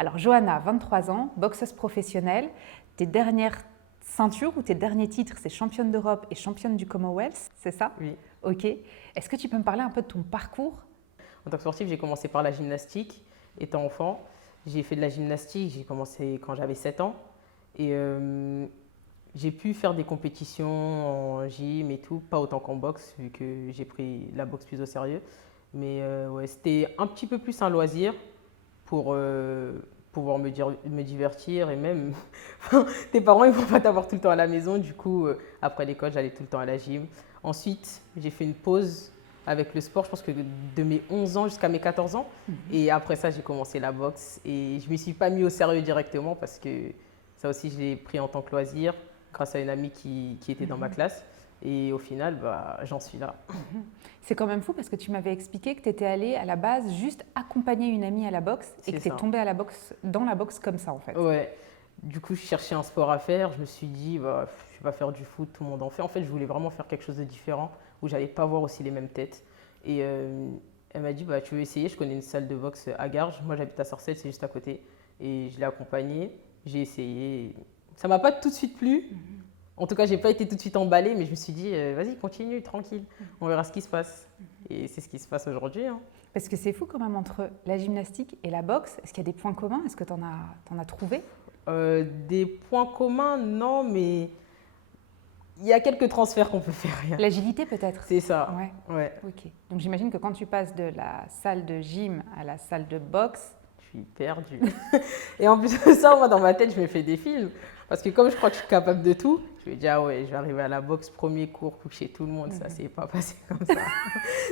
Alors, Johanna, 23 ans, boxeuse professionnelle. Tes dernières ceintures ou tes derniers titres, c'est championne d'Europe et championne du Commonwealth, c'est ça? Oui. Ok. Est-ce que tu peux me parler un peu de ton parcours? En tant que sportif, j'ai commencé par la gymnastique. Étant enfant, j'ai fait de la gymnastique, j'ai commencé quand j'avais 7 ans. Et j'ai pu faire des compétitions en gym et tout, pas autant qu'en boxe, vu que j'ai pris la boxe plus au sérieux. Mais ouais, c'était un petit peu plus un loisir pour pouvoir me divertir et même tes parents ils vont pas t'avoir tout le temps à la maison. Du coup, après l'école, j'allais tout le temps à la gym. Ensuite, j'ai fait une pause avec le sport, je pense que de mes 11 ans jusqu'à mes 14 ans. Et après ça, j'ai commencé la boxe et je ne m'y suis pas mis au sérieux directement parce que ça aussi, je l'ai pris en tant que loisir grâce à une amie qui était dans ma classe. Et au final, bah, j'en suis là. C'est quand même fou parce que tu m'avais expliqué que tu étais allée à la base juste accompagner une amie à la boxe et C'est que tu es ça. tombée à la boxe, dans la boxe comme ça en fait. Ouais. Du coup, je cherchais un sport à faire. Je me suis dit, bah, je vais pas faire du foot, tout le monde en fait. En fait, je voulais vraiment faire quelque chose de différent où j'allais pas voir aussi les mêmes têtes. Et elle m'a dit, bah, tu veux essayer? Je connais une salle de boxe à Garges. Moi, j'habite à Sarcelles, c'est juste à côté. Et je l'ai accompagnée. J'ai essayé. Ça m'a pas tout de suite plu. En tout cas, j'ai pas été tout de suite emballée, mais je me suis dit, vas-y, continue, tranquille. On verra ce qui se passe. Et c'est ce qui se passe aujourd'hui, hein. Parce que c'est fou quand même entre la gymnastique et la boxe. Est-ce qu'il y a des points communs? Est-ce que tu en as trouvé? Des points communs, non, mais il y a quelques transferts qu'on peut faire. L'agilité peut-être? C'est ça. Ouais. Ouais. Ok. Donc j'imagine que quand tu passes de la salle de gym à la salle de boxe, Je suis perdue. Et en plus de ça, moi, dans ma tête, je me fais des films. Parce que comme je crois que je suis capable de tout, je me dis, ah ouais, je vais arriver à la boxe, premier cours, coucher tout le monde. Ça s'est pas passé comme ça.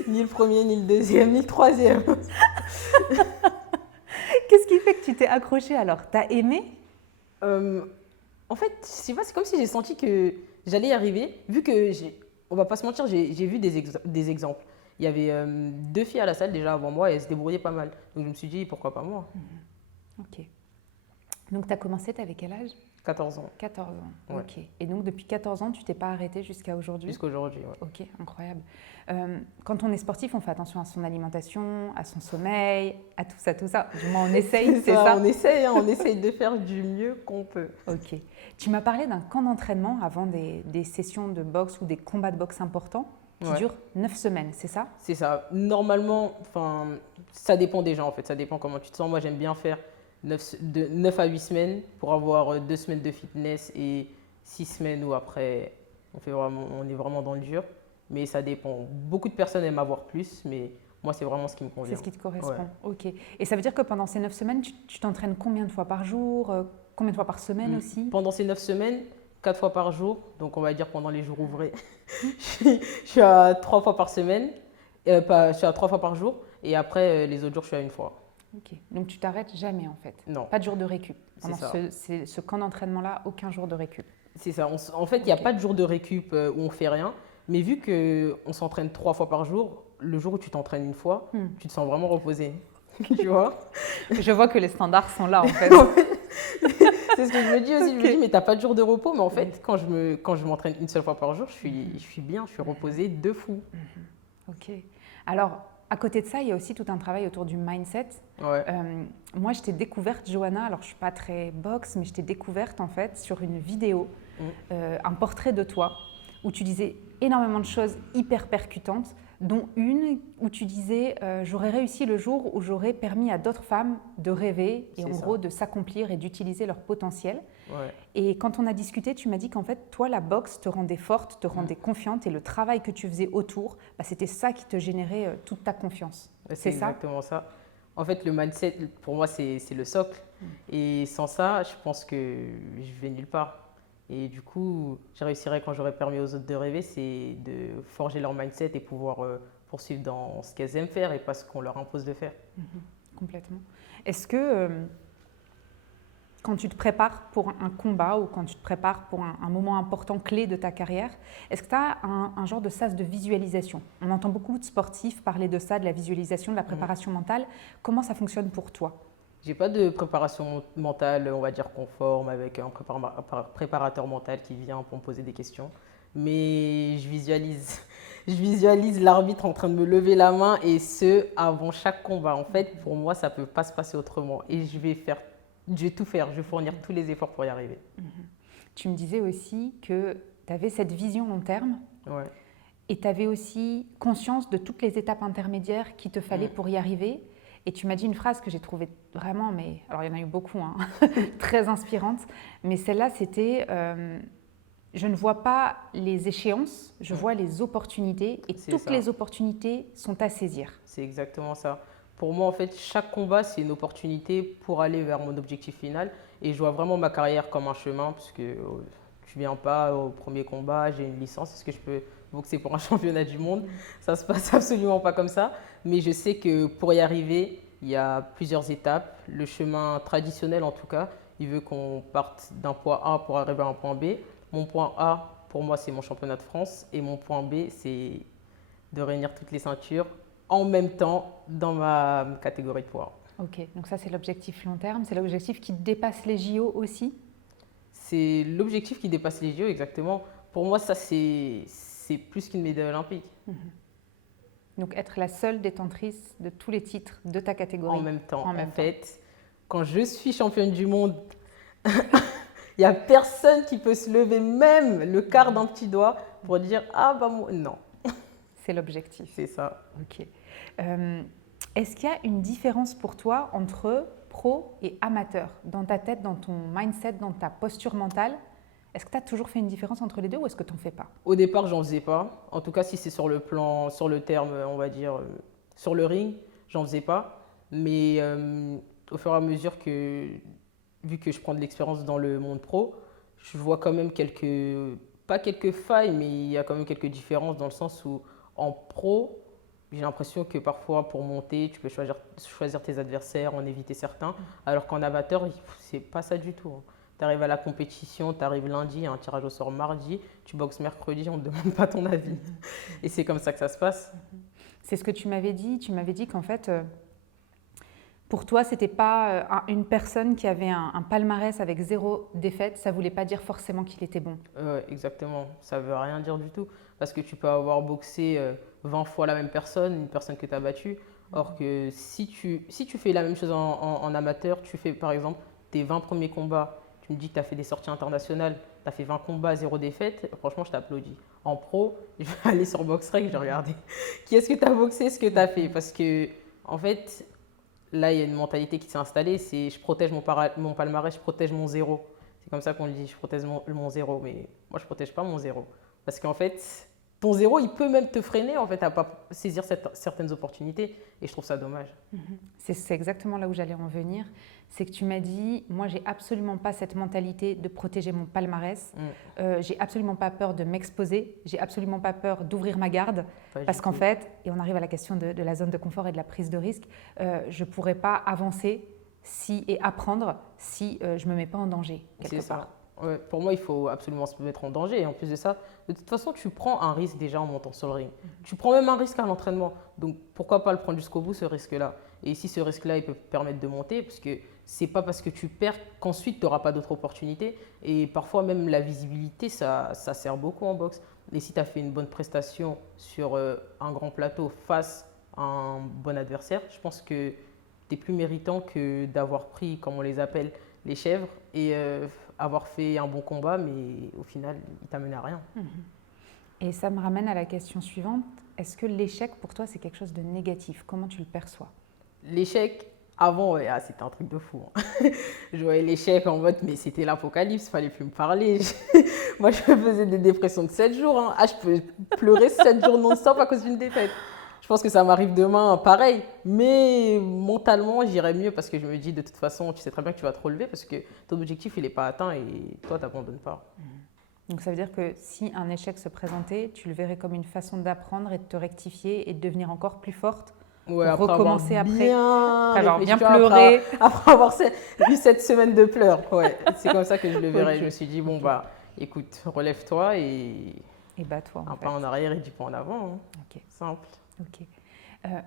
Ni le premier, ni le deuxième, ni le troisième. qu'est-ce qui fait que tu t'es accrochée alors? T'as aimé? Euh, En fait, je sais pas, c'est comme si j'ai senti que j'allais y arriver, vu que on va pas se mentir, j'ai vu des exemples. Il y avait deux filles à la salle déjà avant moi et elles se débrouillaient pas mal. Donc je me suis dit, pourquoi pas moi? Ok. Donc tu as commencé, tu avais quel âge? 14 ans, 14 ans. ouais. Ok. Et donc depuis 14 ans, tu t'es pas arrêtée jusqu'à aujourd'hui? Jusqu'à aujourd'hui, ouais. Ok, incroyable. Quand on est sportif, on fait attention à son alimentation, à son sommeil, à tout ça, tout ça. Du moins, on essaye, c'est ça? On essaye, hein, on essaye de faire du mieux qu'on peut. Ok. Tu m'as parlé d'un camp d'entraînement avant des sessions de boxe ou des combats de boxe importants qui Ouais. durent 9 semaines, c'est ça? C'est ça. Normalement, enfin, ça dépend des gens en fait, ça dépend comment tu te sens. Moi, j'aime bien faire 9 à 8 semaines pour avoir 2 semaines de fitness et 6 semaines où après, on est vraiment dans le dur. Mais ça dépend. Beaucoup de personnes aiment avoir plus, mais moi, c'est vraiment ce qui me convient. C'est ce qui te correspond. Ouais. Ok. Et ça veut dire que pendant ces 9 semaines, tu t'entraînes combien de fois par jour? Combien de fois par semaine aussi? Pendant ces 9 semaines, 4 fois par jour, donc on va dire pendant les jours ouvrés, je suis à 3 fois par semaine, je suis à 3 fois par jour, et après, les autres jours, je suis à une fois. Ok. Donc tu t'arrêtes jamais en fait? Non. Pas de jour de récup? C'est Pendant ça. ce camp d'entraînement-là, aucun jour de récup? C'est ça. En fait, il n'y a Ok. pas de jour de récup où on fait rien. Mais vu qu'on s'entraîne 3 fois par jour, le jour où tu t'entraînes une fois, tu te sens vraiment reposé. Tu vois? Je vois que les standards sont là en fait. C'est ce que je me dis aussi. Je me Ok. dis, mais t'as pas de jour de repos. Mais en fait, quand je m'entraîne une seule fois par jour, je suis bien, je suis reposé de fou. Ok. Alors, à côté de ça, il y a aussi tout un travail autour du mindset. Ouais. Moi, je t'ai découverte, Johanna, alors je ne suis pas très boxe, mais je t'ai découverte en fait sur une vidéo, un portrait de toi, où tu disais énormément de choses hyper percutantes, dont une où tu disais j'aurais réussi le jour où j'aurais permis à d'autres femmes de rêver et en C'est ça. gros de s'accomplir et d'utiliser leur potentiel. Ouais. Et quand on a discuté, tu m'as dit qu'en fait, toi, la boxe te rendait forte, te rendait confiante et le travail que tu faisais autour, bah, c'était ça qui te générait toute ta confiance. C'est ça? exactement ça. En fait, le mindset, pour moi, c'est le socle. Et sans ça, je pense que je vais nulle part. Et du coup, je réussirai quand j'aurai permis aux autres de rêver, c'est de forger leur mindset et pouvoir poursuivre dans ce qu'elles aiment faire et pas ce qu'on leur impose de faire. Complètement. Est-ce que quand tu te prépares pour un combat ou quand tu te prépares pour un moment important clé de ta carrière, est-ce que tu as un genre de sas de visualisation? On entend beaucoup de sportifs parler de ça, de la visualisation, de la préparation mentale. Comment ça fonctionne pour toi? J'ai pas de préparation mentale, on va dire conforme, avec un préparateur mental qui vient pour me poser des questions. Mais je visualise l'arbitre en train de me lever la main et ce, avant chaque combat. En fait, pour moi, ça peut pas se passer autrement. Et je vais faire je vais tout faire, je vais fournir tous les efforts pour y arriver. Tu me disais aussi que tu avais cette vision long terme Ouais. et tu avais aussi conscience de toutes les étapes intermédiaires qu'il te fallait pour y arriver. Et tu m'as dit une phrase que j'ai trouvée vraiment, mais alors il y en a eu beaucoup, hein, très inspirante, mais celle-là c'était je ne vois pas les échéances, je vois les opportunités et C'est toutes ça. les opportunités sont à saisir. C'est exactement ça. Pour moi, en fait, chaque combat, c'est une opportunité pour aller vers mon objectif final. Et je vois vraiment ma carrière comme un chemin, parce que je viens pas au premier combat, j'ai une licence, est-ce que je peux boxer pour un championnat du monde? Ça se passe absolument pas comme ça. Mais je sais que pour y arriver, il y a plusieurs étapes. Le chemin traditionnel, en tout cas, il veut qu'on parte d'un point A pour arriver à un point B. Mon point A, pour moi, c'est mon championnat de France. Et mon point B, c'est de réunir toutes les ceintures en même temps dans ma catégorie de poids. Ok, donc ça c'est l'objectif long terme, c'est l'objectif qui dépasse les JO aussi. C'est l'objectif qui dépasse les JO, exactement. Pour moi, ça, c'est plus qu'une médaille olympique. Donc être la seule détentrice de tous les titres de ta catégorie. En même temps, En même en fait, quand je suis championne du monde, il n'y a personne qui peut se lever, même le quart d'un petit doigt, pour dire « Ah, bah moi, non, C'est l'objectif. c'est ça. » Ok. Est-ce qu'il y a une différence pour toi entre pro et amateur dans ta tête, dans ton mindset, dans ta posture mentale? Est-ce que tu as toujours fait une différence entre les deux ou est-ce que tu n'en fais pas? Au départ, j'en faisais pas. En tout cas, si c'est sur le plan, sur le terme, on va dire, sur le ring, j'en faisais pas. Mais au fur et à mesure que, vu que je prends de l'expérience dans le monde pro, je vois quand même pas quelques failles, mais il y a quand même quelques différences dans le sens où en pro, j'ai l'impression que parfois pour monter, tu peux choisir tes adversaires, en éviter certains, alors qu'en amateur, c'est pas ça du tout. Tu arrives à la compétition, tu arrives lundi, un tirage au sort mardi, tu boxes mercredi, on ne te demande pas ton avis. Et c'est comme ça que ça se passe. C'est ce que tu m'avais dit. Tu m'avais dit qu'en fait, pour toi, ce n'était pas une personne qui avait un palmarès avec 0 défaite. Ça ne voulait pas dire forcément qu'il était bon. Exactement, ça veut rien dire du tout. Parce que tu peux avoir boxé 20 fois la même personne, une personne que tu as battue. Or que si tu fais la même chose en amateur, tu fais par exemple tes 20 premiers combats, tu me dis que tu as fait des sorties internationales, tu as fait 20 combats, 0 défaite, franchement, je t'applaudis. En pro, je vais aller sur BoxRec, je vais regarder qui est-ce que tu as boxé, ce que tu as fait. Parce que, en fait, là, il y a une mentalité qui s'est installée, c'est je protège mon palmarès, je protège mon zéro. C'est comme ça qu'on le dit, je protège mon zéro. Mais moi, je ne protège pas mon zéro. Parce qu'en fait, ton zéro, il peut même te freiner en fait, à ne pas saisir certaines opportunités. Et je trouve ça dommage. C'est exactement là où j'allais en venir. C'est que tu m'as dit, moi, j'ai absolument pas cette mentalité de protéger mon palmarès. J'ai absolument pas peur de m'exposer. J'ai absolument pas peur d'ouvrir ma garde. Parce qu'en fait, et on arrive à la question de la zone de confort et de la prise de risque, je ne pourrais pas avancer et apprendre si je ne me mets pas en danger quelque part. C'est ça. Ouais, pour moi, il faut absolument se mettre en danger. Et en plus de ça, de toute façon, tu prends un risque déjà en montant sur le ring. Tu prends même un risque à l'entraînement. Donc, pourquoi pas le prendre jusqu'au bout, ce risque-là? Et si ce risque-là, il peut permettre de monter, parce que c'est pas parce que tu perds qu'ensuite, tu n'auras pas d'autres opportunités. Et parfois, même la visibilité, ça sert beaucoup en boxe. Et si tu as fait une bonne prestation sur un grand plateau face à un bon adversaire, je pense que tu es plus méritant que d'avoir pris, comme on les appelle, les chèvres et avoir fait un bon combat, mais au final, il t'a mené à rien. Et ça me ramène à la question suivante. Est-ce que l'échec, pour toi, c'est quelque chose de négatif? Comment tu le perçois? L'échec, avant, ouais, c'était un truc de fou. Hein. Je voyais l'échec en mode, mais c'était l'apocalypse, il fallait plus me parler. Moi, je faisais des dépressions de 7 jours. Hein. Je peux pleurer 7 jours non-stop à cause d'une défaite. Je pense que ça m'arrive demain, pareil. Mais mentalement, j'irai mieux parce que je me dis, de toute façon, tu sais très bien que tu vas te relever parce que ton objectif, il n'est pas atteint et toi, tu n'abandonnes pas. Donc ça veut dire que si un échec se présentait, tu le verrais comme une façon d'apprendre et de te rectifier et de devenir encore plus forte pour recommencer après avoir bien pleuré. Après avoir eu cette semaine de pleurs. Ouais, c'est comme ça que je le verrais. Okay. Je me suis dit, bon, bah, écoute, relève-toi et bats-toi. Un pas en arrière et 10 pas en avant. Hein. Okay. Simple. Ok.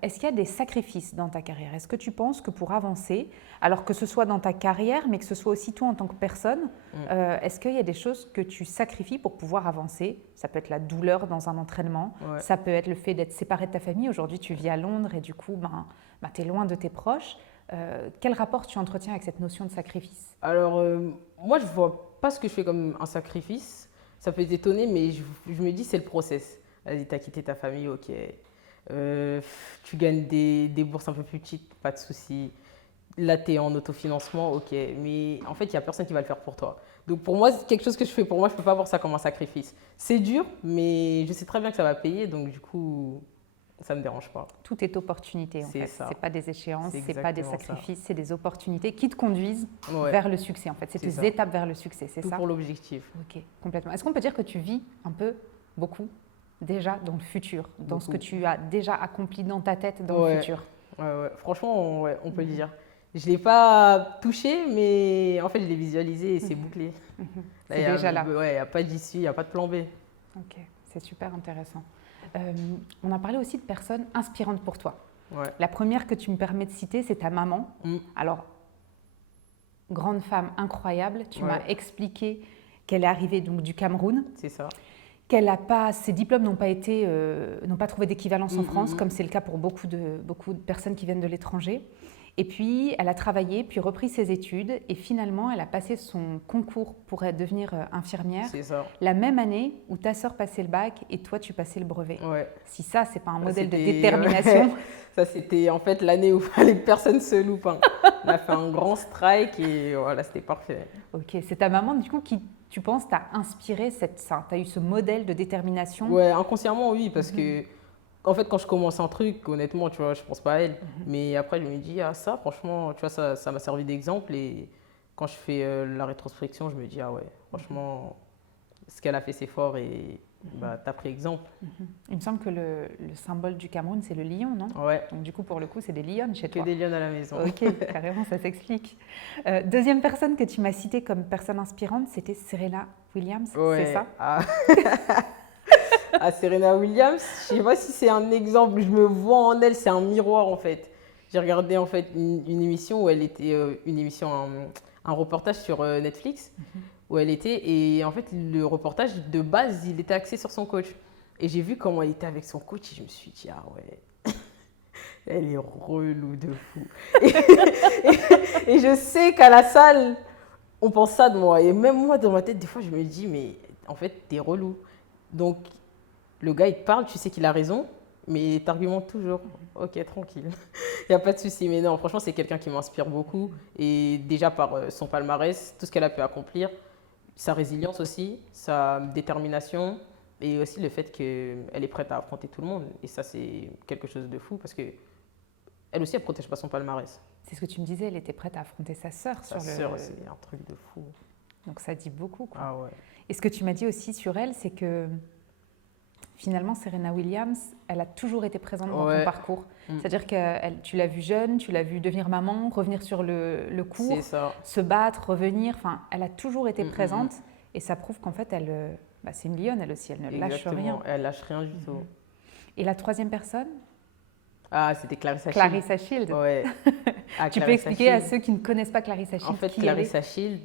Est-ce qu'il y a des sacrifices dans ta carrière? Est-ce que tu penses que pour avancer, alors que ce soit dans ta carrière, mais que ce soit aussi toi en tant que personne, est-ce qu'il y a des choses que tu sacrifies pour pouvoir avancer? Ça peut être la douleur dans un entraînement, ça peut être le fait d'être séparé de ta famille. Aujourd'hui, tu vis à Londres et du coup, tu es loin de tes proches. Quel rapport tu entretiens avec cette notion de sacrifice? Alors, moi, je vois pas ce que je fais comme un sacrifice. Ça peut t'étonner, mais je me dis, c'est le process. Vas-y, t'as quitté ta famille, ok. Tu gagnes des bourses un peu plus petites, pas de souci. Là, tu es en autofinancement, ok. Mais en fait, il n'y a personne qui va le faire pour toi. Donc, pour moi, c'est quelque chose que je fais pour moi, je ne peux pas voir ça comme un sacrifice. C'est dur, mais je sais très bien que ça va payer, donc du coup, ça ne me dérange pas. Tout est opportunité, en fait. Ce n'est pas des échéances, ce n'est pas des sacrifices, c'est des opportunités qui te conduisent vers le succès, en fait. C'est tes étapes vers le succès, c'est ça? Tout pour l'objectif. Ok, complètement. Est-ce qu'on peut dire que tu vis un peu, beaucoup, déjà dans le futur, dans ce que tu as déjà accompli dans ta tête dans le futur? Ouais. Franchement, on peut le dire. Je ne l'ai pas touché, mais en fait, je l'ai visualisé et c'est bouclé. C'est déjà là. Il n'y a pas d'issue, il n'y a pas de plan B. Ok, c'est super intéressant. On a parlé aussi de personnes inspirantes pour toi. Ouais. La première que tu me permets de citer, c'est ta maman. Alors, grande femme incroyable, tu m'as expliqué qu'elle est arrivée donc, du Cameroun. C'est ça. Qu'elle a pas, ses diplômes n'ont pas trouvé d'équivalence en France, comme c'est le cas pour beaucoup de personnes qui viennent de l'étranger. Et puis, elle a travaillé, puis repris ses études, et finalement, elle a passé son concours pour devenir infirmière. C'est ça. La même année où ta sœur passait le bac et toi, tu passais le brevet. Ouais. Si ça, c'est pas un modèle de détermination. Ça, c'était en fait l'année où il fallait que personne se loupe. On a fait un grand strike et voilà, c'était parfait. Ok, c'est ta maman, du coup, qui, tu penses, t'a inspiré ça? Tu as eu ce modèle de détermination? Ouais, inconsciemment, oui, parce que en fait, quand je commence un truc, honnêtement, tu vois, je pense pas à elle. Mais après, je me dis, ah, ça, franchement, tu vois, ça m'a servi d'exemple. Et quand je fais la rétrospection, je me dis, ah ouais, franchement, ce qu'elle a fait, c'est fort et bah, t'as pris exemple. Il me semble que le symbole du Cameroun, c'est le lion, non? Ouais. Donc, du coup, pour le coup, c'est des lionnes chez toi. Que des lionnes à la maison. Ok, carrément, ça s'explique. Deuxième personne que tu m'as citée comme personne inspirante, c'était Serena Williams, c'est ça? À Serena Williams, je sais pas si c'est un exemple, je me vois en elle, c'est un miroir en fait. J'ai regardé en fait une émission où elle était, un reportage sur Netflix où elle était et en fait le reportage de base il était axé sur son coach et j'ai vu comment elle était avec son coach et je me suis dit ah ouais, elle est relou de fou. Et je sais qu'à la salle on pense ça de moi et même moi dans ma tête des fois je me dis mais en fait t'es relou. Donc le gars, il te parle, tu sais qu'il a raison, mais tu argumentes toujours. Ok, tranquille, il n'y a pas de souci. Mais non, franchement, c'est quelqu'un qui m'inspire beaucoup. Et déjà par son palmarès, tout ce qu'elle a pu accomplir, sa résilience aussi, sa détermination, et aussi le fait qu'elle est prête à affronter tout le monde. Et ça, c'est quelque chose de fou parce qu'elle aussi, elle ne protège pas son palmarès. C'est ce que tu me disais, elle était prête à affronter sa sœur. Sa sœur, c'est un truc de fou. Donc ça dit beaucoup, quoi. Ah ouais. Et ce que tu m'as dit aussi sur elle, c'est que finalement, Serena Williams, elle a toujours été présente dans ton parcours. C'est-à-dire que tu l'as vue jeune, tu l'as vue devenir maman, revenir sur le cours, se battre, revenir. Enfin, elle a toujours été présente et ça prouve qu'en fait, c'est une lionne, elle aussi, elle ne lâche rien. Elle lâche rien du tout. Et la troisième personne? Ah, c'était Clarissa Shield. Clarissa Shield. Ouais. Tu peux expliquer à ceux qui ne connaissent pas Clarissa Shield en fait, Clarissa Shield,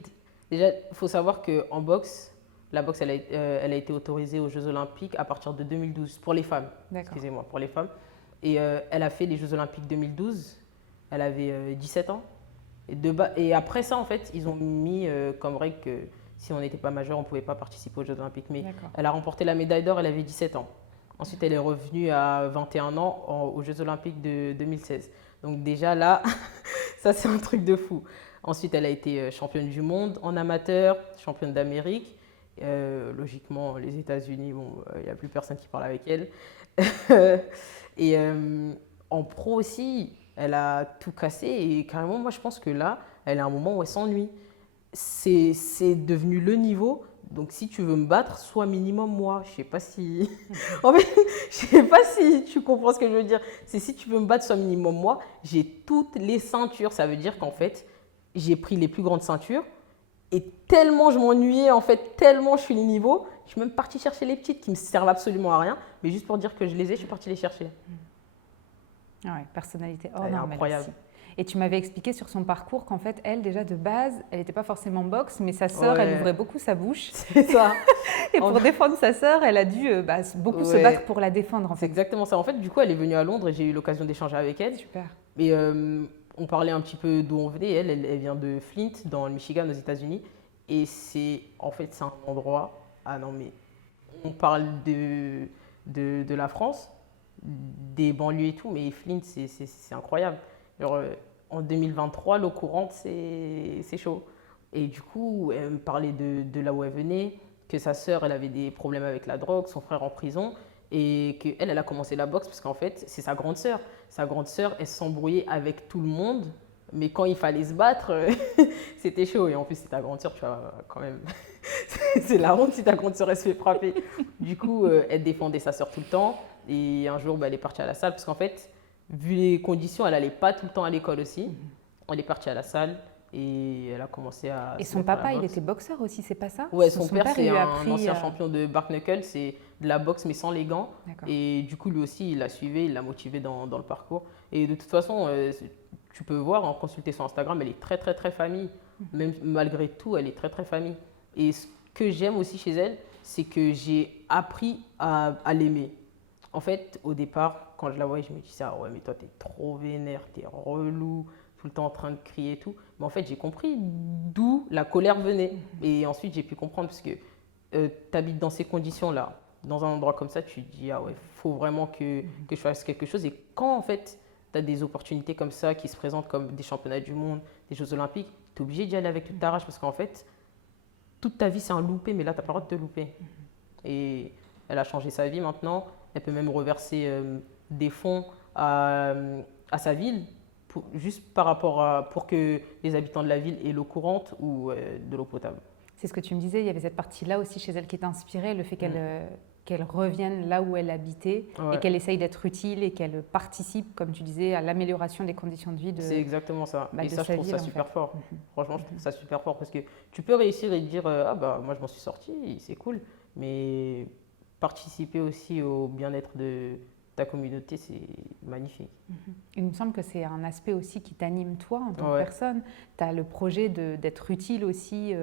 déjà, il faut savoir qu'en boxe, la boxe, elle a été autorisée aux Jeux Olympiques à partir de 2012, pour les femmes. Excusez-moi, pour les femmes. Et elle a fait les Jeux Olympiques 2012, elle avait 17 ans. Et après ça, en fait, ils ont mis comme règle que si on n'était pas majeur, on ne pouvait pas participer aux Jeux Olympiques. Mais elle a remporté la médaille d'or, elle avait 17 ans. Ensuite, elle est revenue à 21 ans aux Jeux Olympiques de 2016. Donc déjà là, ça c'est un truc de fou. Ensuite, elle a été championne du monde en amateur, championne d'Amérique. Logiquement, les États-Unis, bon, il n'y a plus personne qui parle avec elle. Et en pro aussi, elle a tout cassé. Et carrément, moi, je pense que là, elle a un moment où elle s'ennuie. C'est devenu le niveau. Donc, si tu veux me battre, sois minimum moi. Je sais pas si... en fait, je sais pas si tu comprends ce que je veux dire. C'est si tu veux me battre, sois minimum moi. J'ai toutes les ceintures. Ça veut dire qu'en fait, j'ai pris les plus grandes ceintures. Et tellement je m'ennuyais, en fait, tellement je suis les niveaux, je suis même partie chercher les petites qui ne me servent absolument à rien. Mais juste pour dire que je les ai, je suis partie les chercher. Ah ouais, personnalité hors norme. Incroyable. Et tu m'avais expliqué sur son parcours qu'en fait, elle, déjà de base, elle n'était pas forcément boxe, mais sa sœur, elle ouvrait beaucoup sa bouche. C'est ça. Et pour défendre sa sœur, elle a dû beaucoup se battre pour la défendre. En fait. C'est exactement ça. En fait, du coup, elle est venue à Londres et j'ai eu l'occasion d'échanger avec elle. Super. Mais on parlait un petit peu d'où on venait. Elle vient de Flint, dans le Michigan, aux États-Unis. Et en fait, c'est un endroit. Ah non, mais on parle de la France, des banlieues et tout, mais Flint, c'est incroyable. Genre, en 2023, l'eau courante, c'est chaud. Et du coup, elle me parlait de là où elle venait, que sa sœur, elle avait des problèmes avec la drogue, son frère en prison, et qu'elle, elle a commencé la boxe parce qu'en fait, c'est sa grande sœur. Sa grande sœur, elle s'embrouillait avec tout le monde, mais quand il fallait se battre, c'était chaud. Et en plus, c'est ta grande sœur, tu vois, quand même. C'est la honte si ta grande sœur, elle se fait frapper. Du coup, elle défendait sa sœur tout le temps. Et un jour, bah, elle est partie à la salle parce qu'en fait, vu les conditions, elle n'allait pas tout le temps à l'école aussi. Elle est partie à la salle et elle a commencé à Et se son mettre à la papa, il boxe. était boxeur aussi, c'est pas ça? Ouais, son père, il c'est lui a un appris. ancien champion de Bark Knuckle, c'est de la boxe mais sans les gants. D'accord. Et du coup, lui aussi, il l'a suivi, il l'a motivé dans le parcours. Et de toute façon, tu peux voir, en consulter son Instagram, elle est très, très, très famille. Même malgré tout, elle est très, très famille. Et ce que j'aime aussi chez elle, c'est que j'ai appris à l'aimer. En fait, au départ, quand je la voyais, je me disais, ah ouais, mais toi, t'es trop vénère, t'es relou, tout le temps en train de crier et tout. Mais en fait, j'ai compris d'où la colère venait. Et ensuite, j'ai pu comprendre parce que tu habites dans ces conditions-là, dans un endroit comme ça, tu te dis, ah ouais, faut vraiment que je fasse quelque chose. Et quand, en fait, tu as des opportunités comme ça qui se présentent comme des championnats du monde, des Jeux Olympiques, tu es obligé d'y aller avec toute ta rage parce qu'en fait, toute ta vie, c'est un loupé, mais là, tu n'as pas le droit de te louper. Et elle a changé sa vie maintenant. Elle peut même reverser des fonds à sa ville, juste par rapport pour que les habitants de la ville aient l'eau courante ou de l'eau potable. C'est ce que tu me disais, il y avait cette partie-là aussi chez elle qui t'inspirait, le fait qu'elle revienne là où elle habitait et qu'elle essaye d'être utile et qu'elle participe, comme tu disais, à l'amélioration des conditions de vie de C'est exactement ça. bah, et de ça, je sa trouve ville, ça en super fait. fort. Franchement, je trouve ça super fort parce que tu peux réussir et te dire ah bah moi je m'en suis sorti, c'est cool, mais participer aussi au bien-être de ta communauté, c'est magnifique. Il me semble que c'est un aspect aussi qui t'anime toi en tant que Ouais. personne. Tu as le projet d'être utile aussi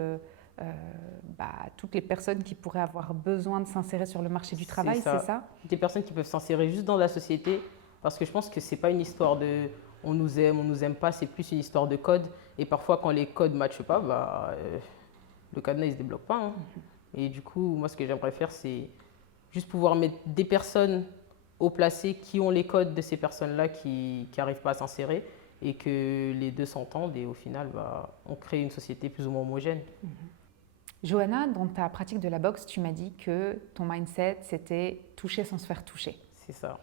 à toutes les personnes qui pourraient avoir besoin de s'insérer sur le marché du travail, c'est ça? Des personnes qui peuvent s'insérer juste dans la société parce que je pense que c'est pas une histoire de on nous aime pas, c'est plus une histoire de code. Et parfois, quand les codes ne matchent pas, le cadenas il se débloque pas. Hein. Et du coup, moi, ce que j'aimerais faire, c'est juste pouvoir mettre des personnes haut placées qui ont les codes de ces personnes-là qui n'arrivent pas à s'insérer et que les deux s'entendent et au final, on crée une société plus ou moins homogène. Johanna, dans ta pratique de la boxe, tu m'as dit que ton mindset, c'était toucher sans se faire toucher. C'est ça.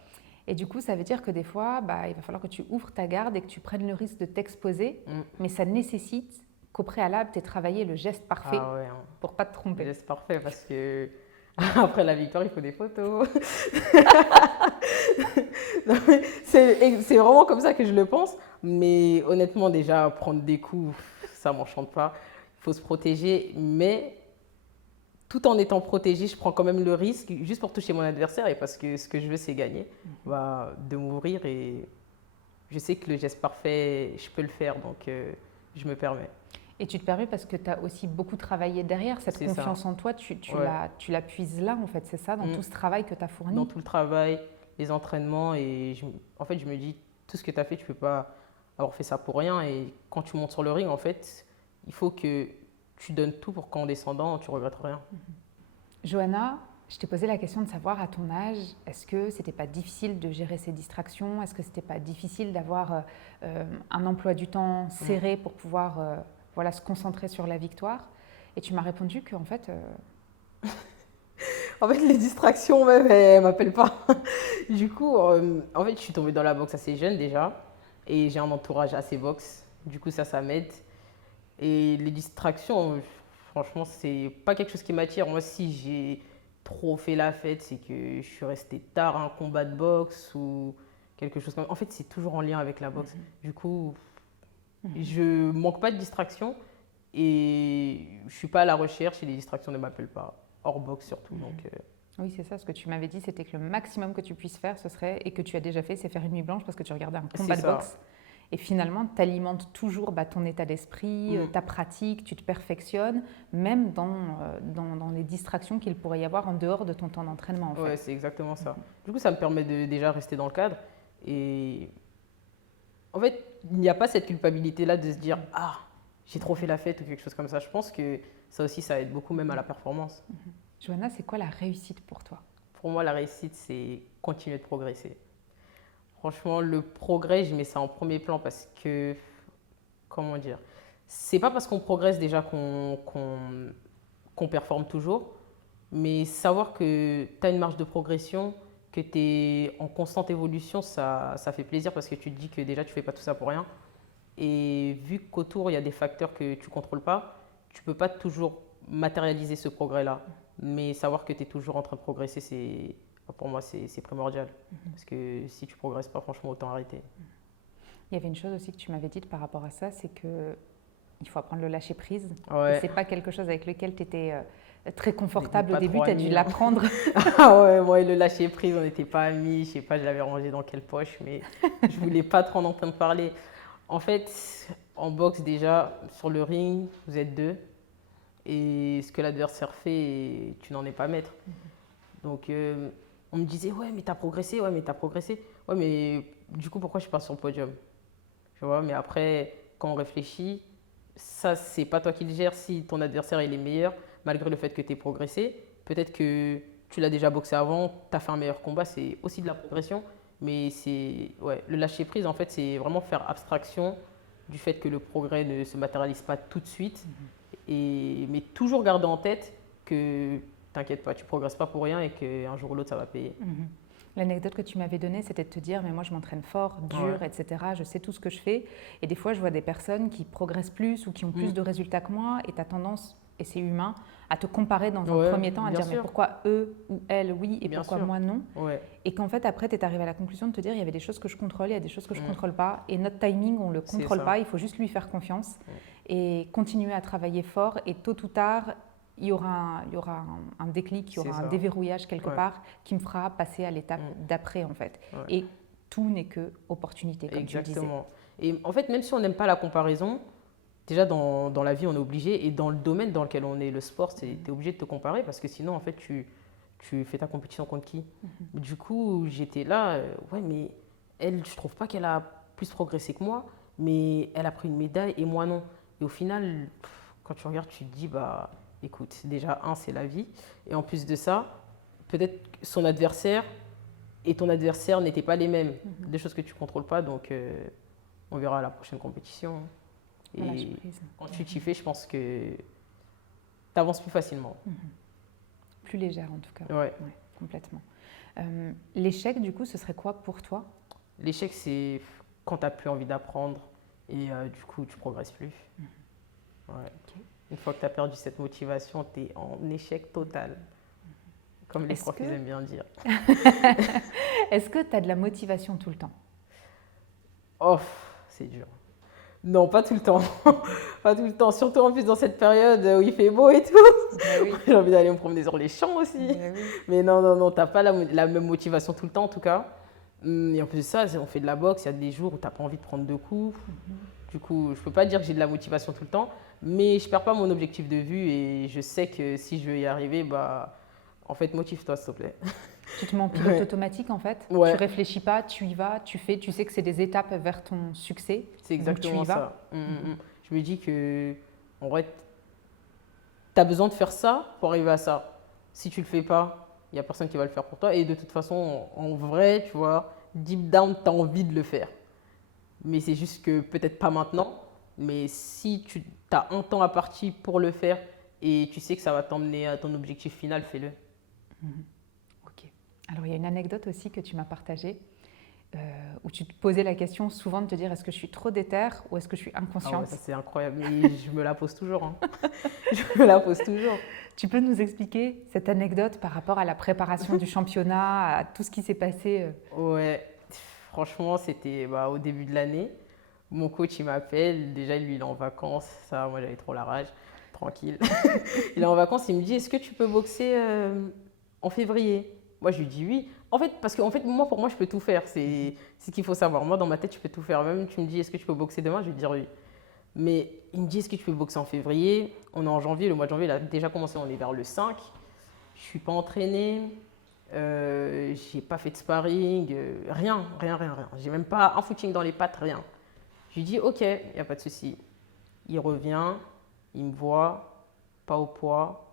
Et du coup, ça veut dire que des fois, il va falloir que tu ouvres ta garde et que tu prennes le risque de t'exposer, mais ça nécessite qu'au préalable, tu aies travaillé le geste parfait pour pas te tromper. Le geste parfait parce que après la victoire, il faut des photos. C'est vraiment comme ça que je le pense. Mais honnêtement, déjà, prendre des coups, ça ne m'enchante pas. Il faut se protéger. Mais tout en étant protégé, je prends quand même le risque, juste pour toucher mon adversaire. Et parce que ce que je veux, c'est gagner, de m'ouvrir. Et je sais que le geste parfait, je peux le faire. Donc, je me permets. Et tu te permets parce que tu as aussi beaucoup travaillé derrière, cette confiance en toi, tu la puises là en fait, c'est ça, dans tout ce travail que tu as fourni? Dans tout le travail, les entraînements et en fait je me dis, tout ce que tu as fait, tu ne peux pas avoir fait ça pour rien et quand tu montes sur le ring, en fait, il faut que tu donnes tout pour qu'en descendant, tu ne regrettes rien. Johanna, je t'ai posé la question de savoir à ton âge, est-ce que c'était pas difficile de gérer ces distractions? Est-ce que c'était pas difficile d'avoir un emploi du temps serré pour pouvoir... se concentrer sur la victoire. Et tu m'as répondu qu'en fait... En fait, les distractions, même, elles ne m'appellent pas. Du coup, en fait, je suis tombée dans la boxe assez jeune déjà. Et j'ai un entourage assez boxe. Du coup, ça m'aide. Et les distractions, franchement, c'est pas quelque chose qui m'attire. Moi, si j'ai trop fait la fête, c'est que je suis restée tard à un combat de boxe ou quelque chose comme ça. En fait, c'est toujours en lien avec la boxe. Du coup... Je manque pas de distractions et je suis pas à la recherche et les distractions ne m'appellent pas, hors boxe surtout. Donc, Oui, c'est ça, ce que tu m'avais dit, c'était que le maximum que tu puisses faire, ce serait, et que tu as déjà fait, c'est faire une nuit blanche parce que tu regardais un combat de boxe. Et finalement, tu alimentes toujours ton état d'esprit, ta pratique, tu te perfectionnes, même dans les distractions qu'il pourrait y avoir en dehors de ton temps d'entraînement. En fait. Ouais, c'est exactement ça. Du coup, ça me permet de déjà rester dans le cadre et en fait, il n'y a pas cette culpabilité-là de se dire « Ah, j'ai trop fait la fête » ou quelque chose comme ça. Je pense que ça aussi, ça aide beaucoup même à la performance. Johanna, c'est quoi la réussite pour toi? Pour moi, la réussite, c'est continuer de progresser. Franchement, le progrès, je mets ça en premier plan parce que, comment dire, c'est pas parce qu'on progresse déjà qu'on performe toujours, mais savoir que tu as une marge de progression, que tu es en constante évolution, ça fait plaisir parce que tu te dis que déjà tu fais pas tout ça pour rien. Et vu qu'autour il y a des facteurs que tu contrôles pas, tu peux pas toujours matérialiser ce progrès-là. Mais savoir que tu es toujours en train de progresser, pour moi, c'est primordial. Parce que si tu progresses pas, franchement, autant arrêter. Il y avait une chose aussi que tu m'avais dite par rapport à ça, c'est que il faut apprendre le lâcher prise. Ouais. Et c'est pas quelque chose avec lequel tu étais très confortable au Pas début, trop tu as dû amis, hein. l'apprendre. Ah ouais, moi, le lâcher prise, on n'était pas amis. Je sais pas, je l'avais rangé dans quelle poche, mais je voulais pas trop en entendre parler. En fait, en boxe, déjà, sur le ring, vous êtes deux. Et ce que l'adversaire fait, tu n'en es pas maître. Donc, on me disait, ouais, mais t'as progressé, ouais, mais t'as progressé. Ouais, mais du coup, pourquoi je suis pas sur le podium? Tu vois, mais après, quand on réfléchit, ça, c'est pas toi qui le gères. Si ton adversaire il est meilleur, malgré le fait que tu aies progressé, peut-être que tu l'as déjà boxé avant, tu as fait un meilleur combat, c'est aussi de la progression. Mais c'est, ouais, le lâcher prise, en fait, c'est vraiment faire abstraction du fait que le progrès ne se matérialise pas tout de suite. Mais toujours garder en tête que t'inquiète pas, tu progresses pas pour rien et qu'un jour ou l'autre, ça va payer. L'anecdote que tu m'avais donnée, c'était de te dire, mais moi je m'entraîne fort, dur, Ouais. etc. Je sais tout ce que je fais. Et des fois, je vois des personnes qui progressent plus ou qui ont plus de résultats que moi. Et tu as tendance, et c'est humain, à te comparer dans un Ouais, premier temps, à bien dire, mais sûr. pourquoi eux ou elles, oui, et Bien pourquoi sûr. moi, non? Ouais, Et qu'en fait, après, tu es arrivé à la conclusion de te dire, il y avait des choses que je contrôle, il y a des choses que je ne contrôle pas. Et notre timing, on ne le c'est contrôle ça. pas, il faut juste lui faire confiance et continuer à travailler fort. Et tôt ou tard, il y aura un déclic, il y aura C'est un ça. déverrouillage quelque Ouais. part qui me fera passer à l'étape d'après, en fait. Ouais. Et tout n'est que opportunité, comme tu le disais. Exactement. Et en fait, même si on n'aime pas la comparaison, déjà dans la vie, on est obligé, et dans le domaine dans lequel on est, le sport, tu es obligé de te comparer parce que sinon, en fait, tu fais ta compétition contre qui? Du coup, j'étais là, ouais, mais elle, je trouve pas qu'elle a plus progressé que moi, mais elle a pris une médaille et moi non. Et au final, quand tu regardes, tu te dis, bah écoute, déjà, c'est la vie. Et en plus de ça, peut-être son adversaire et ton adversaire n'étaient pas les mêmes. Des choses que tu contrôles pas, donc on verra à la prochaine compétition. Voilà, Et quand tu t'y fais, je pense que tu avances plus facilement. Plus légère, en tout cas. Ouais. Ouais, complètement. L'échec, du coup, ce serait quoi pour toi? L'échec, c'est quand tu n'as plus envie d'apprendre et du coup, tu progresses plus. Ouais. Une fois que tu as perdu cette motivation, tu es en échec total. Comme les profs, ils aiment bien dire. Est-ce que tu as de la motivation tout le temps? Oh, c'est dur. Non, pas tout le temps. Pas tout le temps. Surtout en plus dans cette période où il fait beau et tout. Oui. J'ai envie d'aller me promener sur les champs aussi. Oui. Mais non, t'as pas la même motivation tout le temps en tout cas. Et en plus de ça, on fait de la boxe, il y a des jours où t'as pas envie de prendre de coups. Du coup, je peux pas dire que j'ai de la motivation tout le temps, mais je perds pas mon objectif de vue et je sais que si je veux y arriver, bah, en fait, motive-toi s'il te plaît. Tu te mets en pilote automatique, en fait. Ouais. Tu réfléchis pas, tu y vas, tu fais, tu sais que c'est des étapes vers ton succès. C'est exactement donc tu y vas. ça. Je me dis que, en vrai, tu as besoin de faire ça pour arriver à ça. Si tu le fais pas, il n'y a personne qui va le faire pour toi. Et de toute façon, en vrai, tu vois, deep down, tu as envie de le faire. Mais c'est juste que peut-être pas maintenant. Mais si tu as un temps à partir pour le faire et tu sais que ça va t'emmener à ton objectif final, fais-le. Ok. Alors, il y a une anecdote aussi que tu m'as partagée où tu te posais la question souvent de te dire est-ce que je suis trop déterre ou est-ce que je suis Ah inconsciente? ouais, ça c'est incroyable. Et je me la pose toujours. Hein. Je me la pose toujours. Tu peux nous expliquer cette anecdote par rapport à la préparation du championnat, à tout ce qui s'est passé Ouais, franchement, c'était au début de l'année. Mon coach, il m'appelle. Déjà, lui, il est en vacances. Ça, moi, j'avais trop la rage. Tranquille. Il est en vacances. Il me dit, est-ce que tu peux boxer en février? Moi, je lui dis oui. En fait, parce que moi, pour moi, je peux tout faire. C'est ce qu'il faut savoir. Moi, dans ma tête, je peux tout faire. Même, tu me dis, est-ce que tu peux boxer demain? Je vais te dire oui. Mais il me dit, est-ce que tu peux boxer en février? On est en janvier. Le mois de janvier, il a déjà commencé. On est vers le 5. Je ne suis pas entraînée. J'ai pas fait de sparring. Rien. J'ai même pas un footing dans les pattes, rien. Je lui dis, ok, il n'y a pas de souci. Il revient, il me voit, pas au poids.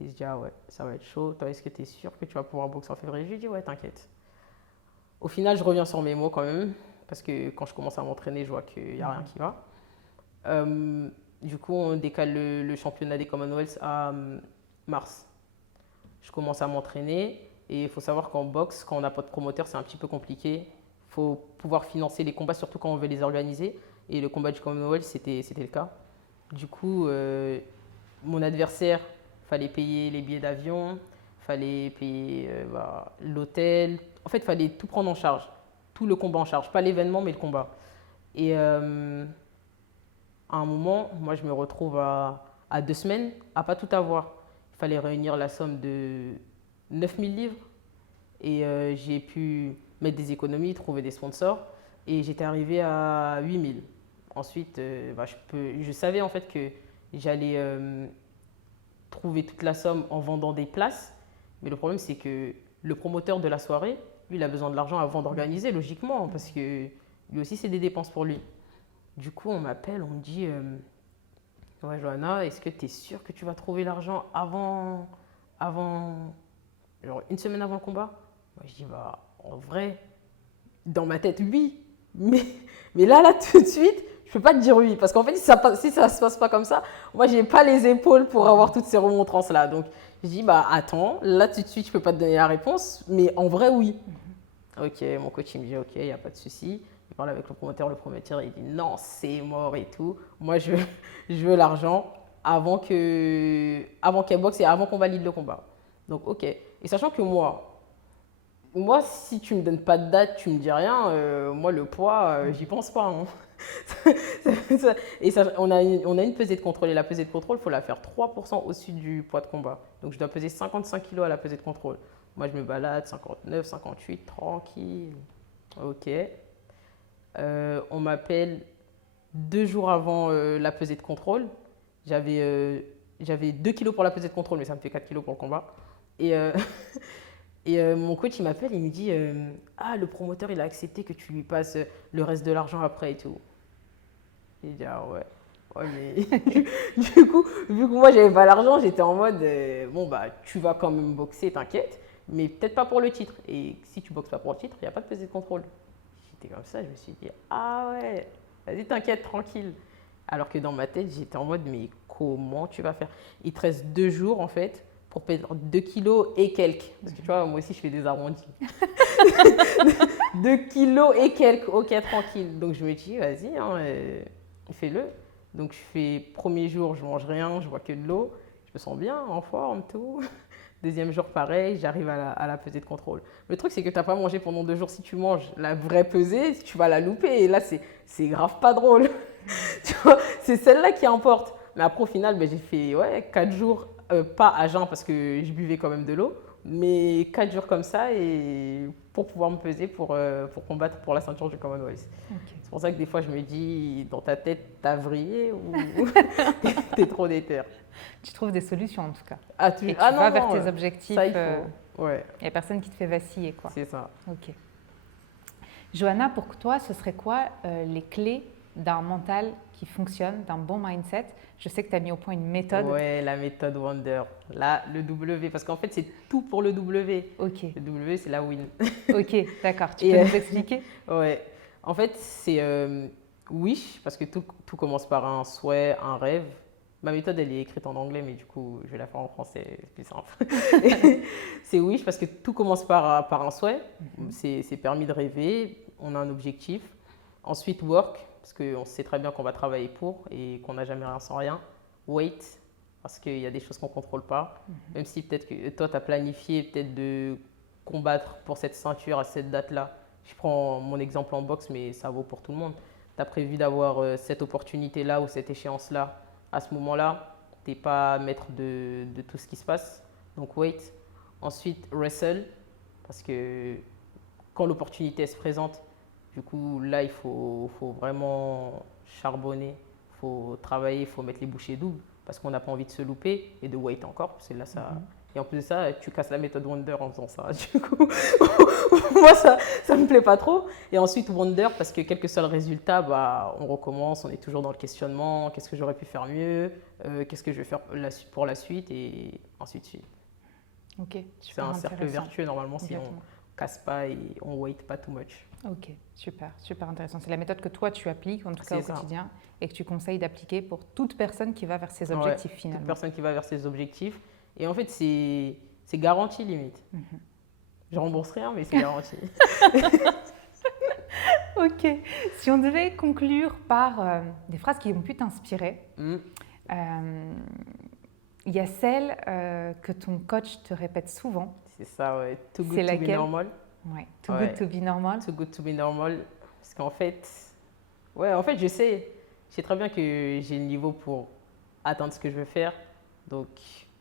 Et il se dit, ah ouais, ça va être chaud. Toi, est-ce que tu es sûr que tu vas pouvoir boxer en février? Je lui dis, ouais, t'inquiète. Au final, je reviens sur mes mots quand même, parce que quand je commence à m'entraîner, je vois qu'il n'y a rien qui va. Du coup, on décale le championnat des Commonwealth à mars. Je commence à m'entraîner et il faut savoir qu'en boxe, quand on n'a pas de promoteur, c'est un petit peu compliqué. Il faut pouvoir financer les combats, surtout quand on veut les organiser. Et le combat du Commonwealth, c'était le cas. Du coup, mon adversaire, il fallait payer les billets d'avion, il fallait payer l'hôtel. En fait, il fallait tout prendre en charge, tout le combat en charge. Pas l'événement, mais le combat. Et à un moment, moi, je me retrouve à 2 semaines à pas tout avoir. Il fallait réunir la somme de 9000 livres et j'ai pu mettre des économies, trouver des sponsors et j'étais arrivé à 8000. Ensuite, je savais en fait que j'allais trouver toute la somme en vendant des places, mais le problème c'est que le promoteur de la soirée, lui, il a besoin de l'argent avant d'organiser, logiquement, parce que lui aussi, c'est des dépenses pour lui. Du coup, on m'appelle, on me dit ouais, Johanna, est-ce que tu es sûre que tu vas trouver l'argent genre une semaine avant le combat? Moi, je dis, bah, en vrai, dans ma tête, oui. Mais là, tout de suite, je peux pas te dire oui. Parce qu'en fait, si ça se passe pas comme ça, moi, j'ai pas les épaules pour avoir toutes ces remontrances-là. Donc, je dis, bah, attends, là, tout de suite, je peux pas te donner la réponse. Mais en vrai, oui. Ok, mon coach, il me dit, ok, il n'y a pas de souci. Il parle avec le promoteur, il dit, non, c'est mort et tout. Moi, je veux l'argent avant qu'elle boxe et avant qu'on valide le combat. Donc, ok. Et sachant que moi, si tu me donnes pas de date, tu me dis rien, moi, le poids, j'y pense pas. Hein. Et ça, on a une pesée de contrôle. Et la pesée de contrôle, il faut la faire 3% au-dessus du poids de combat. Donc, je dois peser 55 kilos à la pesée de contrôle. Moi, je me balade 59, 58, tranquille. Ok. On m'appelle 2 jours avant la pesée de contrôle. J'avais 2 kilos pour la pesée de contrôle, mais ça me fait 4 kilos pour le combat. Et, mon coach, il m'appelle, il me dit ah, le promoteur, il a accepté que tu lui passes le reste de l'argent après et tout. Il dit ah ouais. Ouais, mais du coup, vu que moi, j'avais pas l'argent, j'étais en mode bon, bah, tu vas quand même boxer, t'inquiète, mais peut-être pas pour le titre. Et si tu boxes pas pour le titre, il n'y a pas de pesée de contrôle. J'étais comme ça, je me suis dit ah ouais, vas-y, t'inquiète, tranquille. Alors que dans ma tête, j'étais en mode mais comment tu vas faire? Il te reste 2 jours en fait pour perdre 2 kilos et quelques. Parce que tu vois, moi aussi, je fais des arrondis. 2 kilos et quelques, ok, tranquille. Donc je me dis, vas-y, hein, fais-le. Donc je fais, premier jour, je mange rien, je bois que de l'eau. Je me sens bien, en forme, tout. Deuxième jour, pareil, j'arrive à la pesée de contrôle. Le truc, c'est que tu n'as pas mangé pendant 2 jours. Si tu manges la vraie pesée, tu vas la louper. Et là, c'est grave pas drôle. Tu vois, c'est celle-là qui importe. Mais après, au final, ben, j'ai fait 4 jours, pas à jeun parce que je buvais quand même de l'eau, mais 4 jours comme ça et pour pouvoir me peser pour combattre pour la ceinture du Commonwealth. Okay. C'est pour ça que des fois, je me dis, dans ta tête, t'as vrillé ou t'es trop déter. Tu trouves des solutions en tout cas. Ah, tu vas vers tes objectifs. Ça, il faut. Ouais. Il n'y a personne qui te fait vaciller, quoi. C'est ça. Ok. Johanna, pour toi, ce serait quoi les clés d'un mental qui fonctionne, d'un bon mindset? Je sais que tu as mis au point une méthode. Ouais, la méthode Wonder. Là, le W, parce qu'en fait, c'est tout pour le W. Ok. Le W, c'est la win. Ok, d'accord. Tu peux nous expliquer? Ouais. En fait, c'est wish, parce que tout commence par un souhait, un rêve. Ma méthode, elle est écrite en anglais, mais du coup, je vais la faire en français, c'est plus simple. C'est wish, parce que tout commence par un souhait. C'est permis de rêver, on a un objectif. Ensuite, work, parce qu'on sait très bien qu'on va travailler pour et qu'on n'a jamais rien sans rien. Wait, parce qu'il y a des choses qu'on ne contrôle pas. Même si peut-être que toi, tu as planifié peut-être de combattre pour cette ceinture à cette date-là. Je prends mon exemple en boxe, mais ça vaut pour tout le monde. Tu as prévu d'avoir cette opportunité-là ou cette échéance-là. À ce moment-là, tu n'es pas maître de tout ce qui se passe. Donc, wait. Ensuite, wrestle, parce que quand l'opportunité se présente, du coup, là, il faut vraiment charbonner, il faut travailler, il faut mettre les bouchées doubles parce qu'on n'a pas envie de se louper et de wait encore, parce que là, Et en plus de ça, tu casses la méthode Wonder en faisant ça. Du coup, moi, ça ne me plaît pas trop. Et ensuite, Wonder, parce que quel que soit le résultat, bah, on recommence, on est toujours dans le questionnement. Qu'est-ce que j'aurais pu faire mieux? Qu'est-ce que je vais faire pour la suite? Et ainsi de suite. Ok, C'est un cercle vertueux normalement si on casse pas et on wait pas too much. Ok, super, super intéressant. C'est la méthode que toi tu appliques en tout cas au quotidien et que tu conseilles d'appliquer pour toute personne qui va vers ses objectifs finalement. Toute personne qui va vers ses objectifs. Et en fait, c'est garanti limite. Je rembourse rien, mais c'est garanti. Ok, si on devait conclure par des phrases qui ont pu t'inspirer, il y a celle que ton coach te répète souvent. C'est ça, ouais. Too good to be normal. Ouais, too good to be normal. Too good to be normal. Parce qu'en fait, en fait, je sais très bien que j'ai le niveau pour atteindre ce que je veux faire. Donc,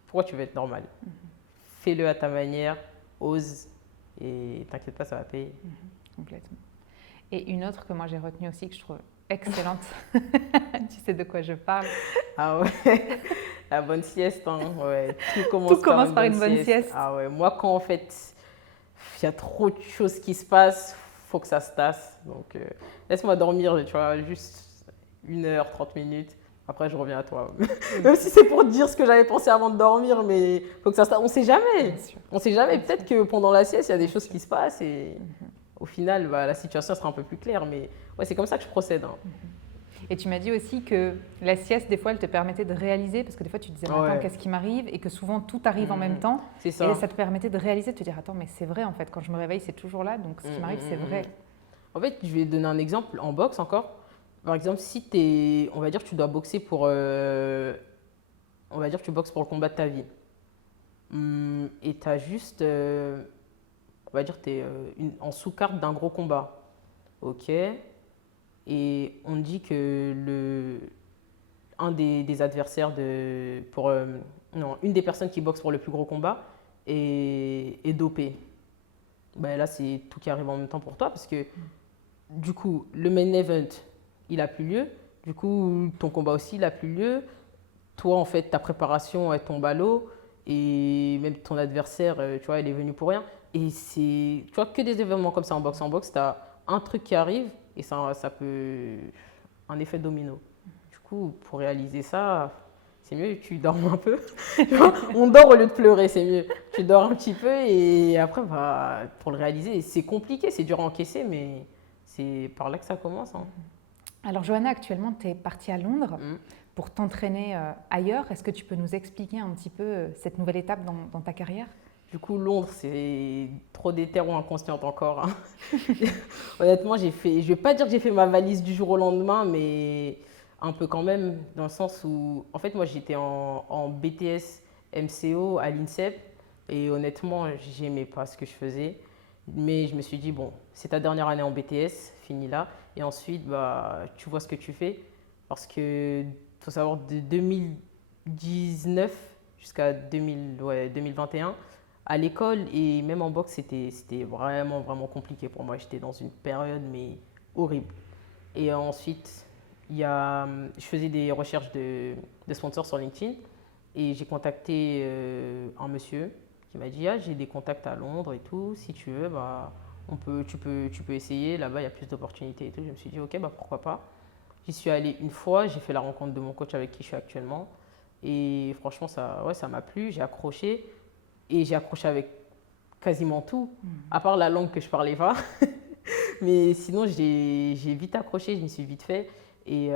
pourquoi tu veux être normal? Fais-le à ta manière, ose et t'inquiète pas, ça va payer. Complètement. Et une autre que moi j'ai retenue aussi, que je trouve excellente, tu sais de quoi je parle. Ah ouais, la bonne sieste, hein. Ouais. Tout commence par une bonne sieste. Ah ouais, moi quand en fait il y a trop de choses qui se passent, faut que ça se tasse. Donc laisse-moi dormir, tu vois, juste 1h, 30 minutes. Après, je reviens à toi. Même si c'est pour dire ce que j'avais pensé avant de dormir, mais faut que ça se tasse. On sait jamais. On sait jamais. Peut-être que pendant la sieste, il y a des choses qui se passent et au final, bah, la situation sera un peu plus claire. Mais ouais, c'est comme ça que je procède. Hein. Et tu m'as dit aussi que la sieste, des fois, elle te permettait de réaliser, parce que des fois, tu te disais, attends, qu'est-ce qui m'arrive? Et que souvent, tout arrive en même temps. C'est ça. Et ça te permettait de réaliser, de te dire, attends, mais c'est vrai, en fait, quand je me réveille, c'est toujours là, donc ce qui m'arrive, c'est vrai. En fait, je vais donner un exemple en boxe encore. Par exemple, si on va dire que tu dois boxer pour, on va dire que tu boxes pour le combat de ta vie. Et tu as juste, on va dire que tu es en sous-carte d'un gros combat. Ok. Et on dit que un des adversaires une des personnes qui boxe pour le plus gros combat est dopé. Ben là, c'est tout qui arrive en même temps pour toi parce que du coup, le main event, il n'a plus lieu. Du coup, ton combat aussi, il n'a plus lieu. Toi, en fait, ta préparation, elle tombe à l'eau. Et même ton adversaire, tu vois, il est venu pour rien. Et c'est, tu vois, que des événements comme ça en boxe. En boxe, tu as un truc qui arrive et ça peut... un effet domino. Du coup, pour réaliser ça, c'est mieux, tu dors un peu. On dort au lieu de pleurer, c'est mieux. Tu dors un petit peu et après, bah, pour le réaliser, c'est compliqué, c'est dur à encaisser, mais c'est par là que ça commence. Hein. Alors, Johanna, actuellement, tu es partie à Londres pour t'entraîner ailleurs. Est-ce que tu peux nous expliquer un petit peu cette nouvelle étape dans ta carrière? Du coup, Londres, c'est trop déter ou inconsciente encore. Hein. Honnêtement, je ne vais pas dire que j'ai fait ma valise du jour au lendemain, mais un peu quand même, dans le sens où, en fait, moi, j'étais en BTS MCO à l'INSEP, et honnêtement, j'aimais pas ce que je faisais. Mais je me suis dit, bon, c'est ta dernière année en BTS, finis là, et ensuite, bah, tu vois ce que tu fais. Parce que, faut savoir, de 2019 jusqu'à 2021, à l'école et même en boxe, c'était vraiment, vraiment compliqué pour moi. J'étais dans une période, mais horrible. Et ensuite, je faisais des recherches de sponsors sur LinkedIn et j'ai contacté un monsieur qui m'a dit, j'ai des contacts à Londres et tout, si tu veux, bah, tu peux essayer, là-bas il y a plus d'opportunités et tout. Je me suis dit, ok, bah, pourquoi pas. J'y suis allé une fois, j'ai fait la rencontre de mon coach avec qui je suis actuellement et franchement, ça m'a plu, j'ai accroché. Et j'ai accroché avec quasiment tout, à part la langue que je ne parlais pas. Mais sinon, j'ai vite accroché, je m'y suis vite fait. Et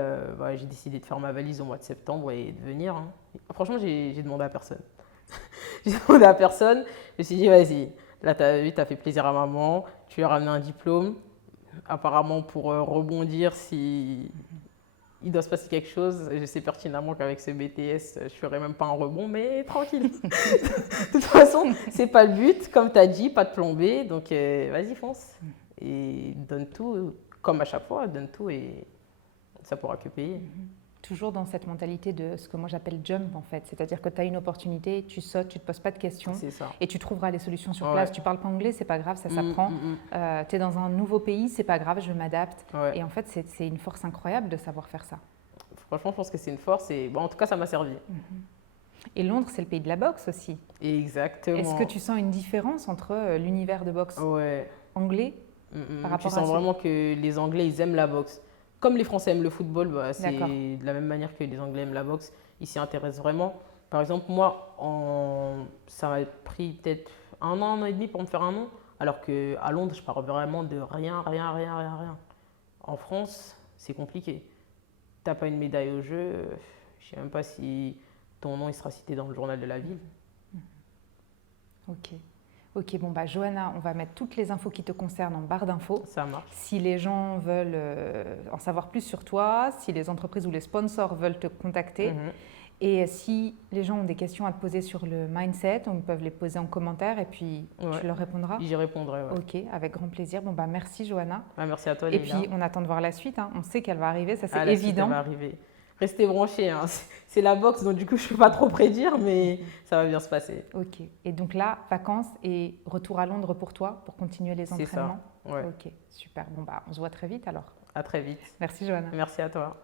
j'ai décidé de faire ma valise au mois de septembre et de venir. Hein. Franchement, j'ai demandé à personne. J'ai demandé à personne. Je me suis dit, vas-y, là, tu as fait plaisir à maman, tu lui as ramené un diplôme. Apparemment, pour rebondir, si il doit se passer quelque chose. Je sais pertinemment qu'avec ce BTS, je ne ferai même pas un rebond, mais tranquille. De toute façon, ce n'est pas le but. Comme tu as dit, pas de plomber. Donc, vas-y, fonce. Et donne tout, comme à chaque fois, donne tout et ça pourra que payer. Toujours dans cette mentalité de ce que moi j'appelle jump, en fait. C'est-à-dire que tu as une opportunité, tu sautes, tu ne te poses pas de questions. C'est ça. Et tu trouveras les solutions sur place. Tu ne parles pas anglais, c'est pas grave, ça s'apprend. Tu es dans un nouveau pays, c'est pas grave, je m'adapte. Et en fait, c'est une force incroyable de savoir faire ça. Franchement, je pense que c'est une force et bon, en tout cas, ça m'a servi. Et Londres, c'est le pays de la boxe aussi. Exactement. Est-ce que tu sens une différence entre l'univers de boxe Ouais. anglais par Tu rapport à sens vraiment que les Anglais, ils aiment la boxe. Comme les Français aiment le football, bah, c'est D'accord. de la même manière que les Anglais aiment la boxe. Ils s'y intéressent vraiment. Par exemple, moi, ça m'a pris peut-être un an et demi pour me faire un nom. Alors qu'à Londres, je pars vraiment de rien, rien, rien, rien, rien. En France, c'est compliqué. T'as pas une médaille au jeu, je sais même pas si ton nom il sera cité dans le journal de la ville. Ok. Ok, bon bah Johanna, on va mettre toutes les infos qui te concernent en barre d'infos. Ça marche. Si les gens veulent en savoir plus sur toi, si les entreprises ou les sponsors veulent te contacter, et si les gens ont des questions à te poser sur le mindset, ils peuvent les poser en commentaire et puis tu leur répondras. J'y répondrai. Ouais. Ok, avec grand plaisir. Bon bah merci Johanna. Merci à toi, Et Leïla. puis on attend de voir la suite. On sait qu'elle va arriver, ça c'est La suite, évident. elle va arriver. Restez branchés. C'est la boxe, donc du coup je ne peux pas trop prédire, mais ça va bien se passer. Ok. Et donc là, vacances et retour à Londres pour toi, pour continuer les entraînements. C'est ça. Ouais. Ok, super. Bon bah on se voit très vite alors. À très vite. Merci Johanna. Merci à toi.